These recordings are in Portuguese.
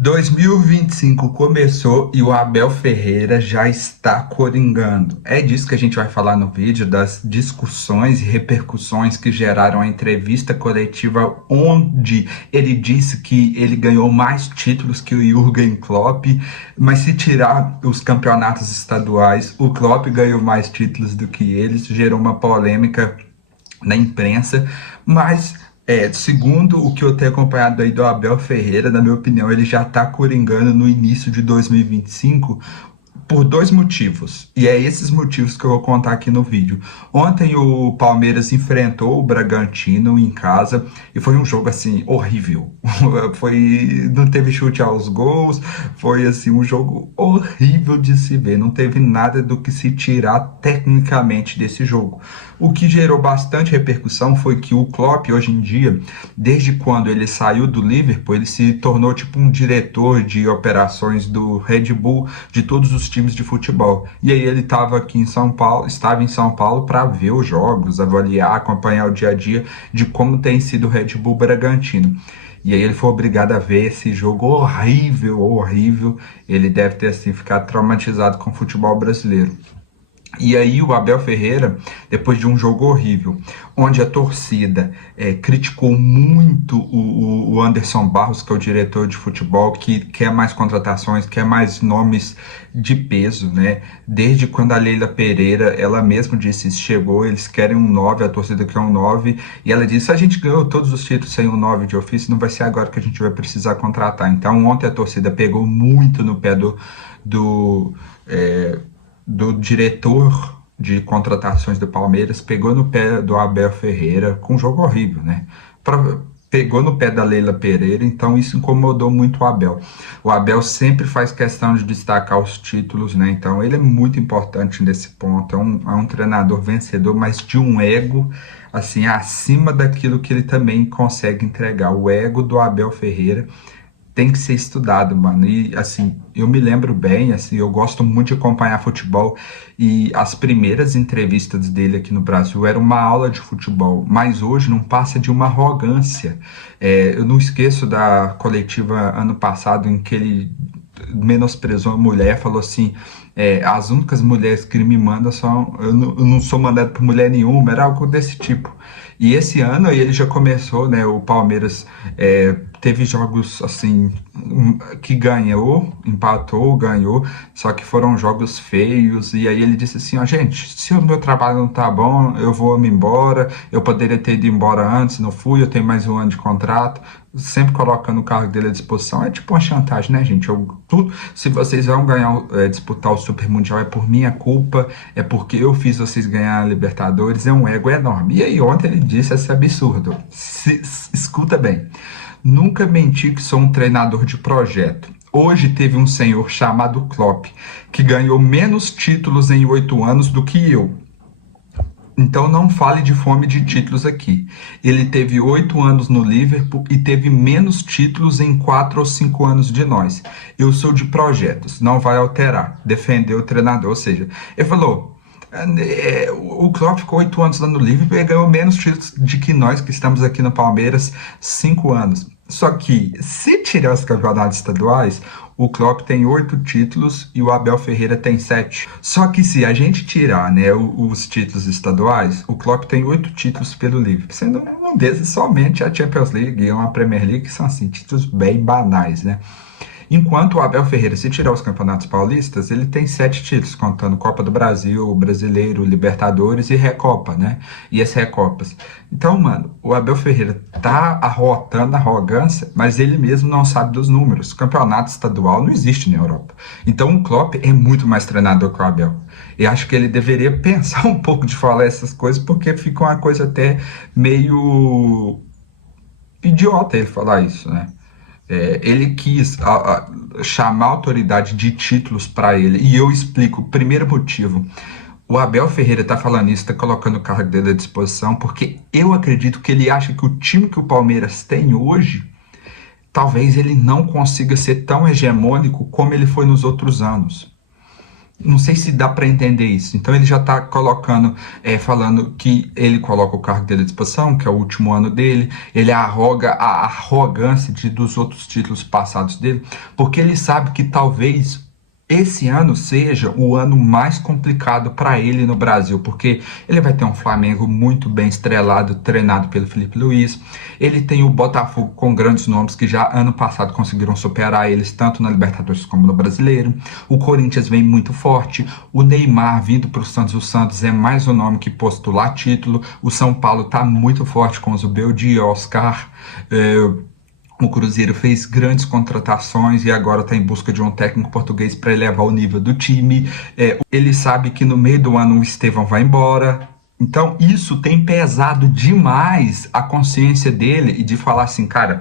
2025 começou e o Abel Ferreira já está coringando. É disso que a gente vai falar no vídeo, das discussões e repercussões que geraram a entrevista coletiva onde ele disse que ele ganhou mais títulos que o Jürgen Klopp, mas se tirar os campeonatos estaduais, o Klopp ganhou mais títulos do que eles, gerou uma polêmica na imprensa, mas segundo o que eu tenho acompanhado aí do Abel Ferreira, na minha opinião, ele já está coringando no início de 2025 por dois motivos, e é esses motivos que eu vou contar aqui no vídeo. Ontem o Palmeiras enfrentou o Bragantino em casa e foi um jogo assim horrível. Não teve chute aos gols, foi assim um jogo horrível de se ver. Não teve nada do que se tirar tecnicamente desse jogo. O que gerou bastante repercussão foi que o Klopp hoje em dia, desde quando ele saiu do Liverpool, ele se tornou tipo um diretor de operações do Red Bull de todos os times de futebol. E aí ele estava em São Paulo para ver os jogos, avaliar, acompanhar o dia a dia de como tem sido o Red Bull Bragantino. E aí ele foi obrigado a ver esse jogo horrível, horrível. Ele deve ter assim ficado traumatizado com o futebol brasileiro. E aí o Abel Ferreira, depois de um jogo horrível, onde a torcida criticou muito o Anderson Barros, que é o diretor de futebol, que quer mais contratações, quer mais nomes de peso, né? Desde quando a Leila Pereira, ela mesma disse, chegou, eles querem um 9, a torcida quer um 9, e ela disse, a gente ganhou todos os títulos sem um 9 de ofício, não vai ser agora que a gente vai precisar contratar. Então ontem a torcida pegou muito no pé do é, do diretor de contratações do Palmeiras, pegou no pé do Abel Ferreira, com um jogo horrível, né? Pegou no pé da Leila Pereira, então isso incomodou muito o Abel. O Abel sempre faz questão de destacar os títulos, né? Então ele é muito importante nesse ponto. É um treinador vencedor, mas de um ego assim acima daquilo que ele também consegue entregar. O ego do Abel Ferreira tem que ser estudado, mano. E assim, eu me lembro bem, assim, eu gosto muito de acompanhar futebol e as primeiras entrevistas dele aqui no Brasil era uma aula de futebol, mas hoje não passa de uma arrogância. Eu não esqueço da coletiva ano passado em que ele menosprezou a mulher, falou assim, as únicas mulheres que ele me manda são, eu não sou mandado por mulher nenhuma, era algo desse tipo. E esse ano aí ele já começou, né? O Palmeiras teve jogos assim que ganhou, empatou, ganhou, só que foram jogos feios. E aí ele disse assim, ó, gente, se o meu trabalho não tá bom, eu vou me embora. Eu poderia ter ido embora antes, não fui, eu tenho mais um ano de contrato. Sempre colocando o cargo dele à disposição. É tipo uma chantagem, né, gente? Se vocês vão ganhar, disputar o Super Mundial, é por minha culpa, é porque eu fiz vocês ganhar a Libertadores, é um ego enorme. E aí ontem ele disse esse absurdo. Escuta bem. Nunca menti que sou um treinador de projeto. Hoje teve um senhor chamado Klopp, que ganhou menos títulos em 8 anos do que eu. Então não fale de fome de títulos aqui. Ele teve 8 anos no Liverpool e teve menos títulos em 4 ou 5 anos de nós. Eu sou de projetos, não vai alterar. Defendeu o treinador, ou seja, ele falou, o Klopp ficou 8 anos lá no Liverpool e ganhou menos títulos de que nós que estamos aqui no Palmeiras 5 anos. Só que, se tirar os campeonatos estaduais, o Klopp tem 8 títulos e o Abel Ferreira tem 7. Só que se a gente tirar, né, os títulos estaduais, o Klopp tem 8 títulos pelo Liverpool, sendo um desses somente a Champions League e uma Premier League, que são assim, títulos bem banais, né? Enquanto o Abel Ferreira, se tirar os campeonatos paulistas, ele tem 7 títulos, contando Copa do Brasil, Brasileiro, Libertadores e Recopa, né? E as Recopas. Então, mano, o Abel Ferreira tá arrotando a arrogância, mas ele mesmo não sabe dos números. O campeonato estadual não existe na Europa. Então, o Klopp é muito mais treinador que o Abel. E acho que ele deveria pensar um pouco de falar essas coisas, porque fica uma coisa até meio idiota ele falar isso, né? Ele quis chamar a autoridade de títulos para ele, e eu explico. O primeiro motivo, o Abel Ferreira está falando isso, está colocando o cargo dele à disposição, porque eu acredito que ele acha que o time que o Palmeiras tem hoje, talvez ele não consiga ser tão hegemônico como ele foi nos outros anos. Não sei se dá para entender isso. Então ele já está colocando, falando que ele coloca o cargo dele à disposição, que é o último ano dele, ele arroga a arrogância dos outros títulos passados dele, porque ele sabe que talvez esse ano seja o ano mais complicado para ele no Brasil, porque ele vai ter um Flamengo muito bem estrelado, treinado pelo Felipe Luiz. Ele tem o Botafogo com grandes nomes que já ano passado conseguiram superar eles, tanto na Libertadores como no Brasileiro. O Corinthians vem muito forte. O Neymar vindo para o Santos. O Santos é mais um nome que postular título. O São Paulo está muito forte com o Zubeldia e Oscar. O Cruzeiro fez grandes contratações e agora está em busca de um técnico português para elevar o nível do time. Ele sabe que no meio do ano o Estevão vai embora. Então isso tem pesado demais a consciência dele e de falar assim, cara,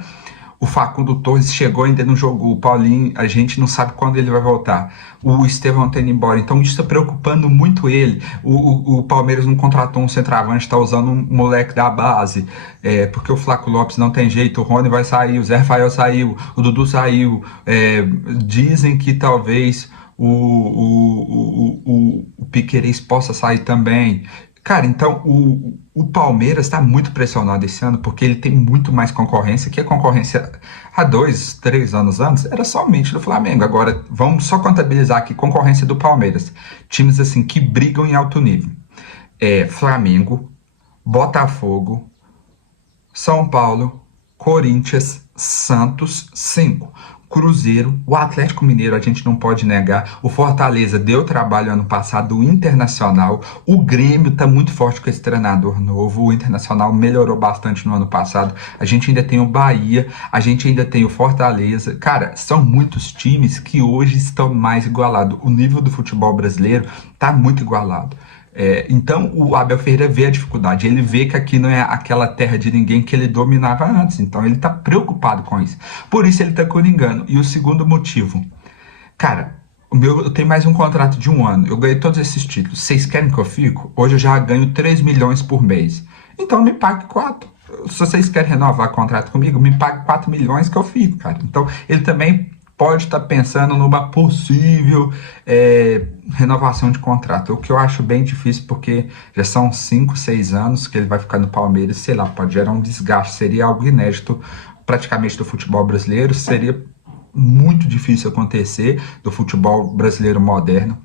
o Facundo Torres chegou, ainda não jogou. O Paulinho, a gente não sabe quando ele vai voltar. O Estevão está indo embora. Então isso está preocupando muito ele. O Palmeiras não contratou um centroavante, está usando um moleque da base. Porque o Flaco Lopes não tem jeito. O Rony vai sair, o Zé Rafael saiu, o Dudu saiu. Dizem que talvez o Piquerez possa sair também. Cara, então o Palmeiras está muito pressionado esse ano porque ele tem muito mais concorrência, que a concorrência há 2, 3 anos antes era somente do Flamengo. Agora, vamos só contabilizar aqui concorrência do Palmeiras. Times assim que brigam em alto nível. Flamengo, Botafogo, São Paulo, Corinthians, Santos, 5. Cruzeiro, o Atlético Mineiro, a gente não pode negar. O Fortaleza deu trabalho ano passado, o Internacional. O Grêmio está muito forte com esse treinador novo. O Internacional melhorou bastante no ano passado. A gente ainda tem o Bahia, a gente ainda tem o Fortaleza. Cara, são muitos times que hoje estão mais igualados. O nível do futebol brasileiro está muito igualado. Então o Abel Ferreira vê a dificuldade, ele vê que aqui não é aquela terra de ninguém que ele dominava antes, então ele está preocupado com isso. Por isso ele está coringando. E o segundo motivo, cara, eu tenho mais um contrato de 1 ano, eu ganhei todos esses títulos, vocês querem que eu fico? Hoje eu já ganho 3 milhões por mês, então me pague 4. Se vocês querem renovar o contrato comigo, me pague 4 milhões que eu fico, cara. Então ele também pode estar pensando numa possível renovação de contrato, o que eu acho bem difícil, porque já são 5, 6 anos que ele vai ficar no Palmeiras, sei lá, pode gerar um desgaste, seria algo inédito praticamente do futebol brasileiro, seria muito difícil acontecer do futebol brasileiro moderno,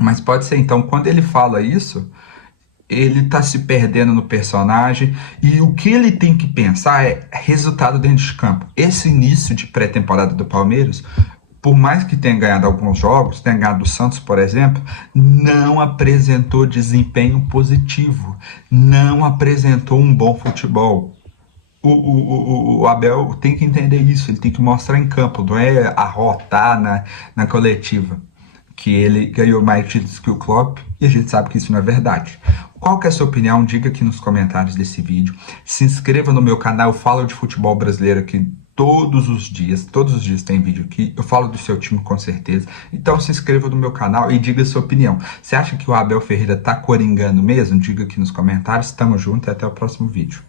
mas pode ser. Então, quando ele fala isso, ele está se perdendo no personagem e o que ele tem que pensar é resultado dentro de campo. Esse início de pré-temporada do Palmeiras, por mais que tenha ganhado alguns jogos, tenha ganhado do Santos, por exemplo, não apresentou desempenho positivo, não apresentou um bom futebol. O Abel tem que entender isso, ele tem que mostrar em campo, não é arrotar na coletiva que ele ganhou mais títulos que o Klopp, e a gente sabe que isso não é verdade. Qual que é a sua opinião? Diga aqui nos comentários desse vídeo. Se inscreva no meu canal, eu falo de futebol brasileiro aqui todos os dias tem vídeo aqui, eu falo do seu time com certeza. Então se inscreva no meu canal e diga a sua opinião. Você acha que o Abel Ferreira tá coringando mesmo? Diga aqui nos comentários. Tamo junto e até o próximo vídeo.